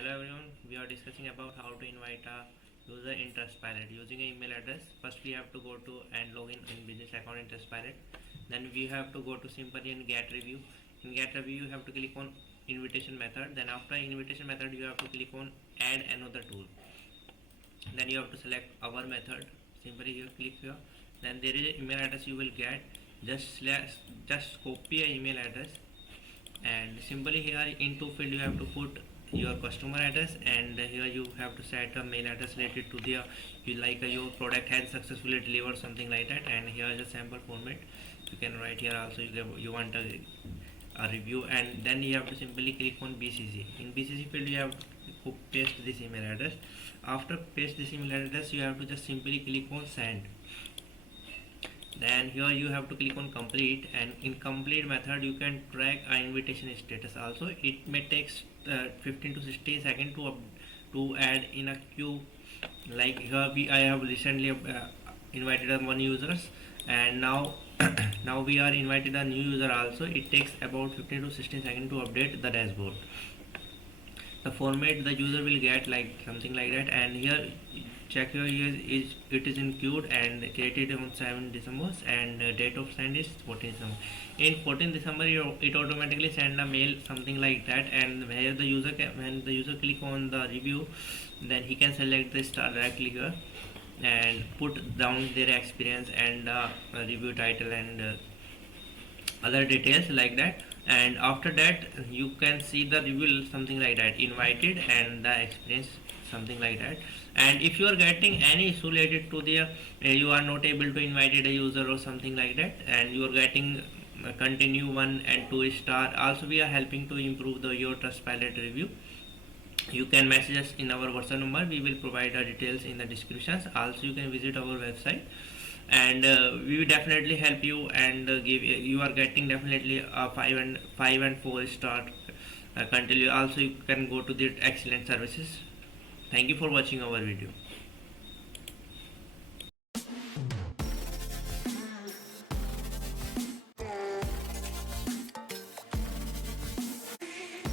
Hello everyone, we are discussing about how to invite a user in Trustpilot using an email address. First we have to go to and log in business account in Trustpilot. Then we have to go to simply and get review. In get review you have to click on invitation method. Then after invitation method you have to click on add another tool. Then you have to select our method. Simply you click here. Then there is an email address you will get. Just copy an email address and simply here into field you have to put your customer address, and here you have to set a mail address related to the your product has successfully delivered, something like that. And here is a sample format. You can write here also you want a review, and then you have to simply click on BCC. In BCC field you have to paste this email address. After paste this email address you have to just simply click on send. Then here you have to click on complete, and in complete method you can track an invitation status also. It may take 15 to 16 seconds to add in a queue. Like here I have recently invited one users, and now now we are invited a new user also. It takes about 15 to 16 seconds to update the dashboard. The format the user will get like something like that. And here check here is it is in queued and created on 7 December, and date of send is 14 December. In 14 December it automatically send a mail something like that, and where the user when the user click on the review, then he can select the star directly here and put down their experience and review title and other details like that. And after that you can see the review something like that, invited and the experience something like that. And if you are getting any issue related to the you are not able to invite a user or something like that, and you are getting continue 1 and 2 star, also we are helping to improve your Trustpilot review. You can message us in our WhatsApp number. We will provide the details in the descriptions. Also you can visit our website, and we will definitely help you and give you are getting definitely a 5 and 4 star continue. Also you can go to the excellent services. Thank you for watching our video.